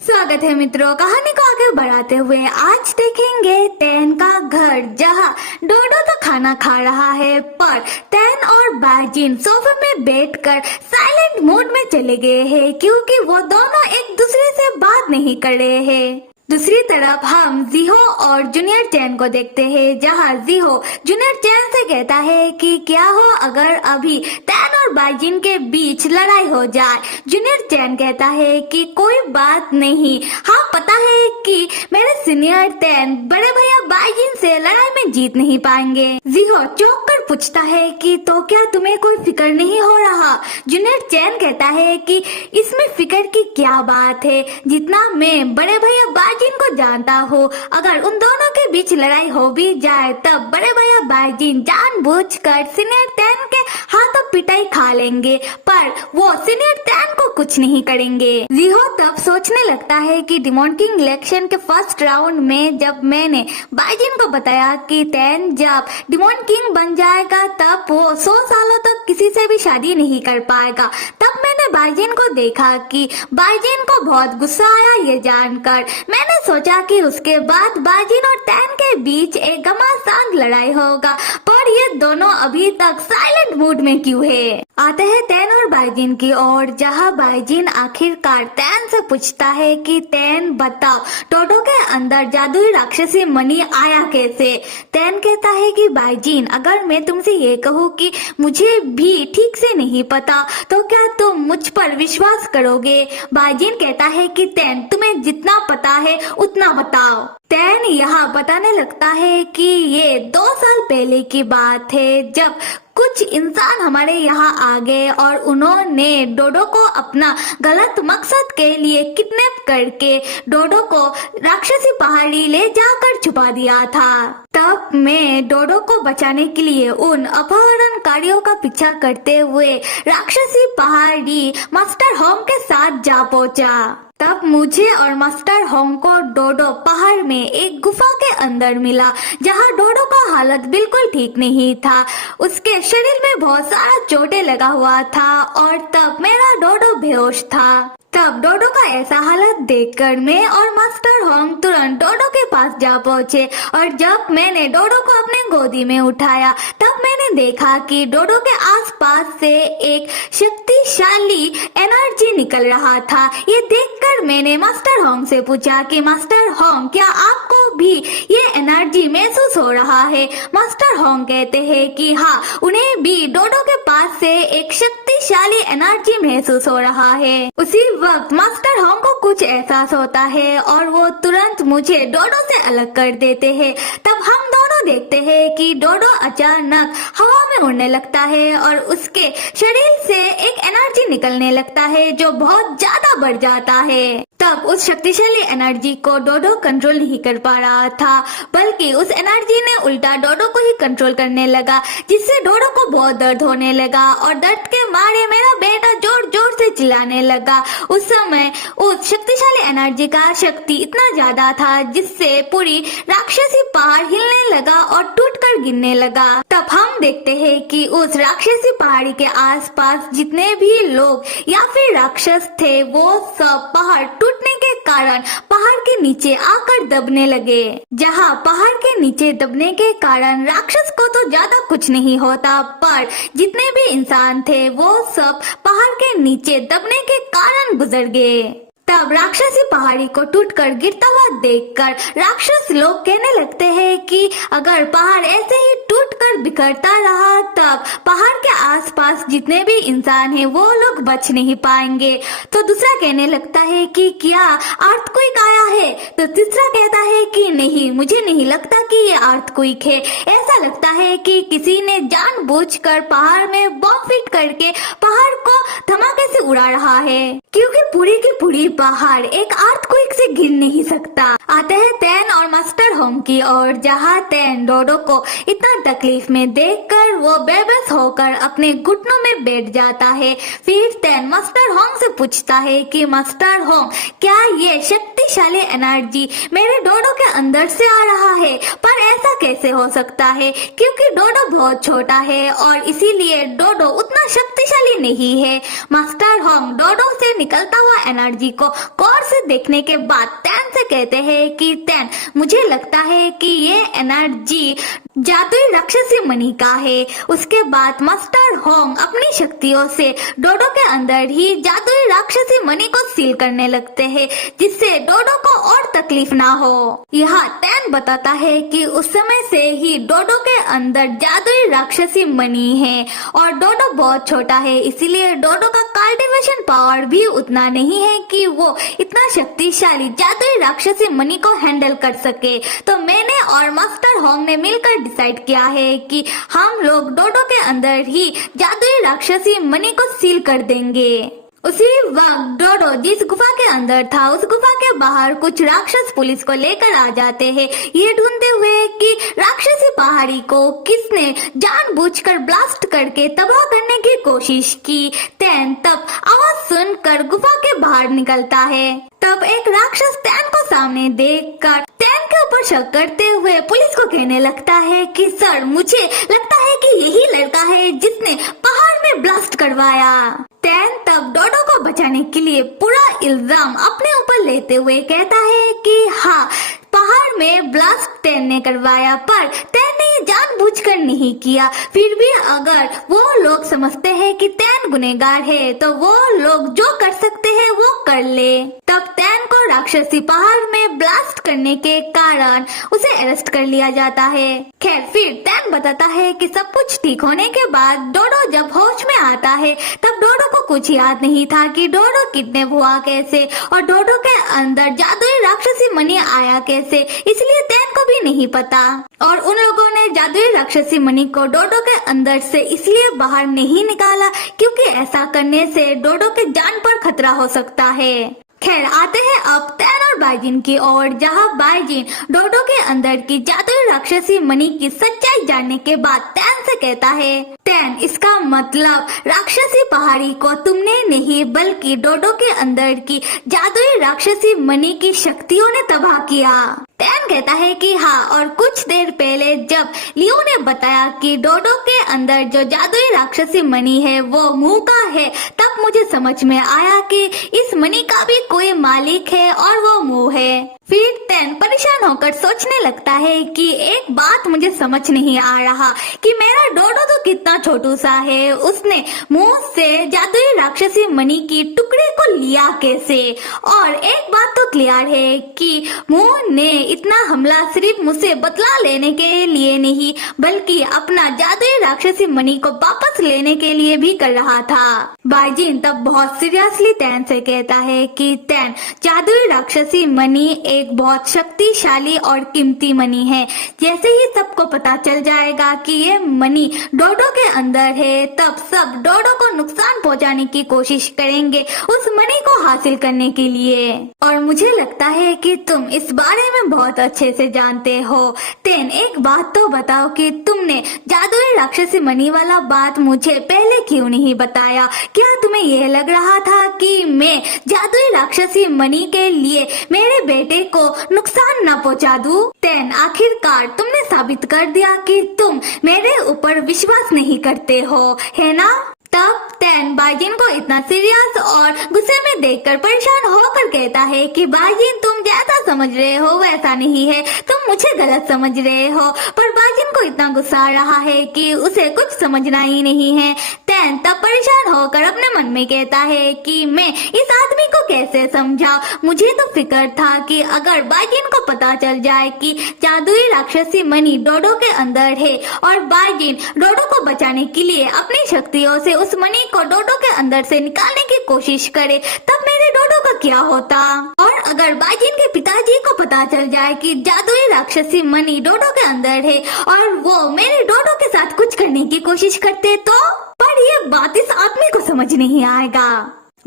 स्वागत है मित्रों। कहानी को आगे बढ़ाते हुए आज देखेंगे तैन का घर, जहाँ डोडो तो खाना खा रहा है पर तैन और बाजिन सोफे में बैठकर साइलेंट मोड में चले गए हैं क्योंकि वो दोनों एक दूसरे से बात नहीं कर रहे हैं। दूसरी तरफ हम जीहो और जूनियर चैन को देखते हैं, जहाँ जीहो जूनियर चैन से कहता है कि क्या हो अगर अभी तैन और बाजिन के बीच लड़ाई हो जाए। जूनियर चैन कहता है कि कोई बात नहीं, हाँ पता है कि मेरे सीनियर तैन बड़े भैया बाजिन से लड़ाई में जीत नहीं पाएंगे। जीहो चौंक कर पूछता है कि तो क्या तुम्हें कोई फिक्र नहीं हो रहा। जूनियर चैन कहता है कि इसमें फिक्र की क्या बात है, जितना मैं बड़े भैया जिनको जानता हूँ, अगर उन दोनों के बीच लड़ाई हो भी जाए तब बड़े भैया बाजिन जानबूझकर सीनियर तैन के हाथों पिटाई खा लेंगे, पर वो सीनियर तैन को कुछ नहीं करेंगे। जीहो तब सोचने लगता है कि डिमोन किंग इलेक्शन के फर्स्ट राउंड में जब मैंने बाजिन को बताया कि तैन जब डिमोन किंग बन जाएगा तब वो 100 सालों तक किसी से भी शादी नहीं कर पाएगा, तब मैंने बाजिन को देखा कि बाजिन को बहुत गुस्सा आया ये जानकर। मैंने सोचा कि उसके बाद बाजिन और तैन के बीच एक घमासान लड़ाई होगा, पर ये दोनों अभी तक साइलेंट मूड में क्यों है। आते हैं तैन और बाजिन की ओर, जहाँ बाजिन आखिरकार तैन से पूछता है कि तैन बताओ डोडो के अंदर जादुई राक्षसी मणि आया कैसे। तैन कहता है कि बाजिन अगर मैं तुमसे ये कहूँ कि मुझे भी ठीक से नहीं पता तो क्या तुम मुझ पर विश्वास करोगे। बाजिन कहता है कि तैन तुम्हें जितना पता है उतना बताओ। तैन यहाँ बताने लगता है कि ये 2 साल पहले की बात है जब कुछ इंसान हमारे यहाँ आ गए और उन्होंने डोडो को अपना गलत मकसद के लिए किडनैप करके डोडो को राक्षसी पहाड़ी ले जाकर छुपा दिया था। तब मैं डोडो को बचाने के लिए उन अपहरणकारियों का पीछा करते हुए राक्षसी पहाड़ी मास्टर होम के साथ जा पहुंचा। तब मुझे और मास्टर होम को डोडो पहाड़ में एक गुफा के अंदर मिला, जहाँ डोडो का हालत बिल्कुल ठीक नहीं था। उसके शरीर में बहुत सारा चोटें लगा हुआ था और तब मेरा डोडो बेहोश था। तब डोडो का ऐसा हालत देखकर मैं और मास्टर होम तुरंत डोडो के पास जा पहुँचे और जब मैंने डोडो को अपने गोदी में उठाया तब मैंने देखा कि डोडो के आसपास से एक शक्तिशाली एनर्जी निकल रहा था। ये देखकर मैंने मास्टर होम से पूछा कि मास्टर होम क्या आपको भी ये एनर्जी महसूस हो रहा है। मास्टर होम कहते हैं कि हाँ, उन्हें भी डोडो के पास से एक शक्तिशाली एनर्जी महसूस हो रहा है। उसी वक्त मास्टर होम को कुछ एहसास होता है और वो तुरंत मुझे डोडो से अलग कर देते हैं। तब हम दोनों देखते हैं कि डोडो अचानक हवा में उड़ने लगता है और उसके शरीर से एक एनर्जी निकलने लगता है जो बहुत ज्यादा बढ़ जाता है। तब उस शक्तिशाली एनर्जी को डोडो कंट्रोल नहीं कर पा रहा था, बल्कि उस एनर्जी ने उल्टा डोडो को ही कंट्रोल करने लगा, जिससे डोडो को बहुत दर्द होने लगा और दर्द के मारे मेरा बेटा जोर जोर से चिल्लाने लगा। उस समय उस शक्तिशाली एनर्जी का शक्ति इतना ज्यादा था जिससे पूरी राक्षसी पहाड़ हिलने लगा और टूटकर गिरने लगा। तब हम देखते हैं कि उस राक्षसी पहाड़ी के आसपास जितने भी लोग या फिर राक्षस थे वो सब पहाड़ टूटने के कारण पहाड़ के नीचे आकर दबने लगे। जहाँ पहाड़ के नीचे दबने के कारण राक्षस को तो ज्यादा कुछ नहीं होता, पर जितने भी इंसान थे वो सब पहाड़ के नीचे दबने के कारण गुजर गए। तब राक्षसी पहाड़ी को टूटकर गिरता हुआ देखकर राक्षस लोग कहने लगते हैं कि अगर पहाड़ ऐसे ही टूटकर बिखरता रहा तब पहाड़ के आसपास जितने भी इंसान हैं वो लोग बच नहीं पाएंगे। तो दूसरा कहने लगता है कि क्या अर्थक्वेक आया है, तो तीसरा कहता है कि नहीं, मुझे नहीं लगता कि ये अर्थक्वेक है। ऐसा लगता है कि किसी ने जानबूझकर पहाड़ में बम फिट करके पहाड़ को धमाके से उड़ा रहा है, क्योंकि पूरी की पूरी पहाड़ एक अर्थक्वेक से गिर नहीं सकता। आते हैं तैन और मास्टर होंग की ओर, जहाँ तैन डोडो को इतना तकलीफ में देखकर वो बेबस होकर अपने घुटनों में बैठ जाता है। फिर तैन मास्टर होंग से पूछता है कि मास्टर होंग, क्या ये शक्तिशाली एनर्जी मेरे डोडो के अंदर से आ रहा है? पर ऐसा कैसे हो सकता है, क्योंकि डोडो बहुत छोटा है और इसीलिए डोडो उतना शक्तिशाली नहीं है। मास्टर होंग डोडो से निकलता हुआ एनर्जी को गौर से देखने के बाद तैन से कहते हैं कि तैन, मुझे लगता है कि ये एनर्जी जादुई राक्षसी मणि का है। उसके बाद मास्टर होंग अपनी शक्तियों से डोडो के अंदर ही जादुई राक्षसी मणि को सील करने लगते हैं, जिससे डोडो को और तकलीफ ना हो। यहाँ तैन बताता है कि उस समय से ही डोडो के अंदर जादुई राक्षसी मणि है और डोडो बहुत छोटा है, इसीलिए डोडो का कल्टीवेशन पावर भी उतना नहीं है कि वो इतना शक्तिशाली जादुई राक्षसी मणि को हैंडल कर सके। तो मैंने और मास्टर होंग ने मिलकर डिसाइड किया है कि हम लोग डोडो के अंदर ही जादुई राक्षसी मणि को सील कर देंगे। उसी वक्त डोडो जिस गुफा के अंदर था, उस गुफा के बाहर कुछ राक्षस पुलिस को लेकर आ जाते हैं, ये ढूंढते हुए कि राक्षसी पहाड़ी को किसने जानबूझकर ब्लास्ट करके तबाह करने की कोशिश की। तैन तब आवाज सुनकर गुफा के बाहर निकलता है। तब एक राक्षस तैन को सामने देखकर तैन के ऊपर शक करते हुए पुलिस को कहने लगता है कि सर, मुझे लगता है कि यही लड़का है जिसने पहाड़ में ब्लास्ट करवाया। तैन तब डोडो को बचाने के लिए पूरा इल्जाम अपने ऊपर लेते हुए कहता है कि हाँ, पहाड़ में ब्लास्ट तैन ने करवाया, पर तैन ने ये जानबूझकर नहीं किया। फिर भी अगर वो लोग समझते हैं कि तैन गुनहगार है, तो वो लोग जो कर सकते हैं वो कर ले। तब तैन को राक्षसी पहाड़ में ब्लास्ट करने के कारण उसे अरेस्ट कर लिया जाता है। खैर, फिर तैन बताता है कि सब कुछ ठीक होने के बाद डोडो जब होश में आता है, तब डोडो को कुछ याद नहीं था कि डोडो किडनैप हुआ कैसे और डोडो के अंदर जादुई राक्षसी मणि आया कैसे, इसलिए तैन को भी नहीं पता। और उन लोगों ने जादुई राक्षसी मणि को डोडो के अंदर से इसलिए बाहर नहीं निकाला क्योंकि ऐसा करने से डोडो के जान पर खतरा हो सकता है। खैर, आते हैं अब तैन और बाइजिन की ओर, जहाँ बाइजिन डोडो के अंदर की जादुई राक्षसी मणि की सच्चाई जानने के बाद तैन से कहता है, तैन, इसका मतलब राक्षसी पहाड़ी को तुमने नहीं बल्कि डोडो के अंदर की जादुई राक्षसी मणि की शक्तियों ने तबाह किया। तैन कहता है कि हाँ, और कुछ देर पहले जब लियो ने बताया कि डोडो के अंदर जो जादुई राक्षसी मणि है वो मुंह का है, तब मुझे समझ में आया कि इस मणि का भी कोई मालिक है और वो मुंह है। फिर तैन परेशान होकर सोचने लगता है कि एक बात मुझे समझ नहीं आ रहा कि मेरा डोडो तो कितना छोटू सा है, उसने मुंह से जादुई राक्षसी मणि की टुकड़े को लिया कैसे? और एक बात तो क्लियर है कि मुंह ने इतना हमला सिर्फ मुझसे बदला लेने के लिए नहीं बल्कि अपना जादुई राक्षसी मणि को वापस लेने के लिए भी कर रहा था। बाइजिन तब बहुत सीरियसली तैन से कहता है कि तैन, जादुई राक्षसी मणि एक बहुत शक्तिशाली और कीमती मणि है। जैसे ही सबको पता चल जाएगा कि ये मणि डोडो के अंदर है, तब सब डोडो को नुकसान पहुंचाने की कोशिश करेंगे उस मणि को हासिल करने के लिए। और मुझे लगता है कि तुम इस बारे में बहुत अच्छे से जानते हो। तैन, एक बात तो बताओ कि तुमने जादुई राक्षसी मणि वाला बात मुझे पहले क्यों नहीं बताया? क्या तुम्हें यह लग रहा था कि मैं जादुई राक्षसी मणि के लिए मेरे बेटे को नुकसान न पहुंचा दूं? तैन, आखिरकार तुमने साबित कर दिया कि तुम मेरे ऊपर विश्वास नहीं करते हो, है ना? तब तैन बाइजिन को इतना सीरियस और गुस्से में देखकर परेशान होकर कहता है कि बाइजिन, तुम जैसा समझ रहे हो वैसा नहीं है, तुम मुझे गलत समझ रहे हो। पर बाइजिन को इतना गुस्सा आ रहा है कि उसे कुछ समझना ही नहीं है। तैन तब परेशान होकर अपने मन में कहता है कि मैं इस आदमी को कैसे समझाऊं? मुझे तो फिक्र था कि अगर बाइजिन को पता चल जाए कि जादुई राक्षसी मणि डोडो के अंदर है और बाइजिन डोडो को बचाने के लिए अपनी शक्तियों से उस मणि को डोडो के अंदर से निकालने की कोशिश करे, तब मेरे डोडो का क्या होता? और अगर बाइजिन के पिताजी को पता चल जाए कि जादुई राक्षसी मणि डोडो के अंदर है और वो मेरे डोडो के साथ कुछ करने की कोशिश करते तो? पर ये बात इस आदमी को समझ नहीं आएगा।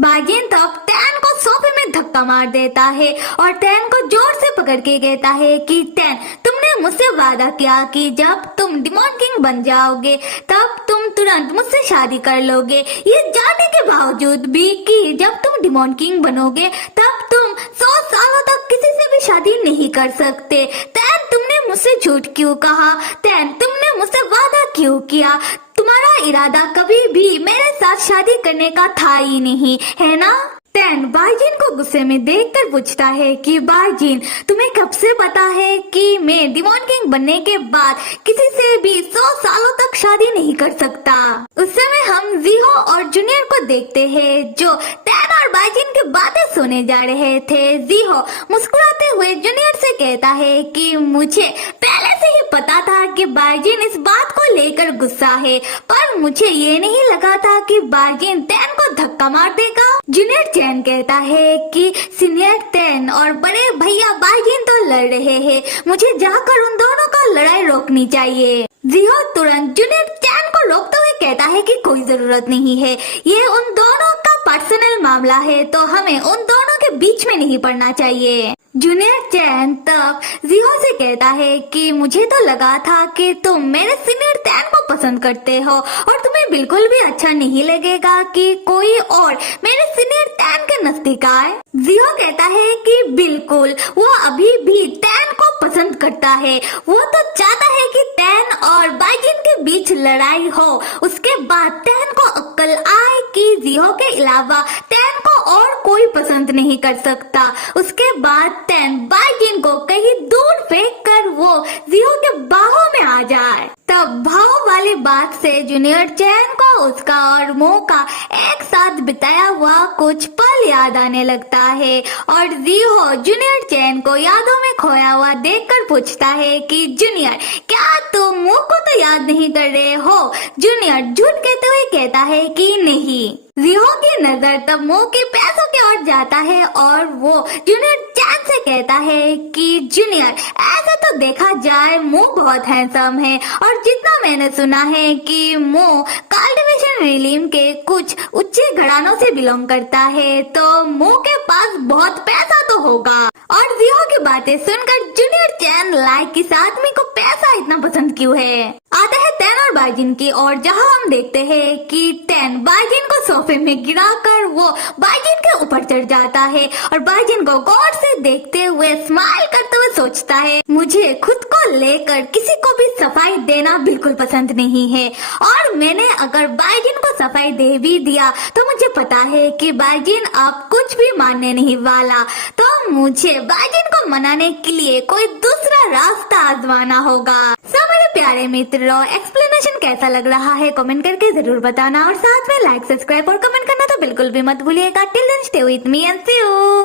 बाइजिन तब तैन को सोफे में धक्का मार देता है और तैन को जोर से पकड़ के कहता है कि तैन, तुमने मुझसे वादा किया कि जब तुम डिमॉन किंग बन जाओगे तब तुम तुरंत मुझसे शादी कर लोगे। ये जानने के बावजूद भी कि जब तुम डिमॉन किंग बनोगे तब तुम 100 सालों तक किसी से भी शादी नहीं कर सकते। तैन, तुमने मुझसे झूठ क्यों कहा? तैन, तुमने मुझसे वादा क्यों किया? तुम्हारा इरादा कभी भी मेरे साथ शादी करने का था ही नहीं, है ना? तैन बाईजीन को गुस्से में देखकर पूछता है कि बाईजीन, तुम्हें कब से पता है कि मैं डिमॉन किंग बनने के बाद किसी से भी 100 सालों तक शादी नहीं कर सकता। उस समय हम जीहो और जूनियर को देखते हैं जो तैन और बाईजीन की बातें सुने जा रहे थे। जीहो मुस्कुराते हुए जूनियर से कहता है कि मुझे पहले से ही पता था कि बाईजीन इस बात को लेकर गुस्सा है, पर मुझे ये नहीं लगा था कि बाईजीन तैन को धक्का मार देगा। जूनियर तैन कहता है कि सीनियर तैन और बड़े भैया बाईजीन तो लड़ रहे हैं, मुझे जाकर उन दोनों का लड़ाई रोकनी चाहिए। जीहो तुरंत जूनियर तैन को रोकते हुए कहता है कि कोई जरूरत नहीं है, ये उन दोनों का पर्सनल मामला है, तो हमें उन दोनों के बीच में नहीं पड़ना चाहिए। जूनियर तैन तब जीहो से कहता है कि मुझे तो लगा था कि तुम मेरे सीनियर तैन को पसंद करते हो और तुम्हें बिल्कुल भी अच्छा नहीं लगेगा कि कोई और मेरे सीनियर तैन के नजदीक आए। जीहो कहता है कि बिल्कुल, वो अभी भी तैन को पसंद करता है, वो तो चाहता है कि तैन और बाईजीन के बीच लड़ाई हो। उसके बाद तैन को अक्ल आए कि जीहो के अलावा तैन को और कोई पसंद नहीं कर सकता। उसके बाद तैन बाईजीन को कहीं दूर फेंक कर वो जीहो के बाहों में आ जाए। तब भाव वाली बात से जूनियर तैन को उसका और मो का एक साथ बिताया हुआ कुछ पल याद आने लगता है और जीहो जूनियर तैन को यादों में खोया हुआ देखकर पूछता है कि जूनियर, क्या तुम मो को तो याद नहीं कर रहे हो? जूनियर झूठ कहते हुए कहता है कि नहीं। जीहो की नजर तब मो के पैसों की ओर जाता है और वो जूनियर तैन से कहता है कि जूनियर, ऐसे तो देखा जाए मो बहुत हैंडसम है और जितना मैंने सुना है कि मो कल्टीवेशन रिलीम के कुछ उच्च घरानों से बिलोंग करता है, तो मो के पास बहुत पैसा तो होगा। और जीहो की बातें सुनकर जूनियर तैन लाइक इस आदमी को पैसा इतना पसंद क्यों है। आता है तैन और बाईजीन की और जहाँ हम देखते हैं कि तैन बाईजीन को सोफे में गिराकर वो बाईजीन के ऊपर चढ़ जाता है और बाईजीन को गौर से देखते हुए स्माइल करते हुए सोचता है, मुझे खुद को लेकर किसी को भी सफाई देना बिल्कुल पसंद नहीं है और मैंने अगर बाईजीन को सफाई दे भी दिया तो मुझे पता है कि बाईजीन अब कुछ भी मानने नहीं वाला, तो मुझे बाईजीन को मनाने के लिए कोई दूसरा रास्ता आजमाना होगा। हमारे प्यारे मित्रों, एक्सप्लेनेशन कैसा लग रहा है कमेंट करके जरूर बताना और साथ में लाइक, सब्सक्राइब और कमेंट करना तो बिल्कुल भी मत भूलिएगा। Till then stay with me and see you.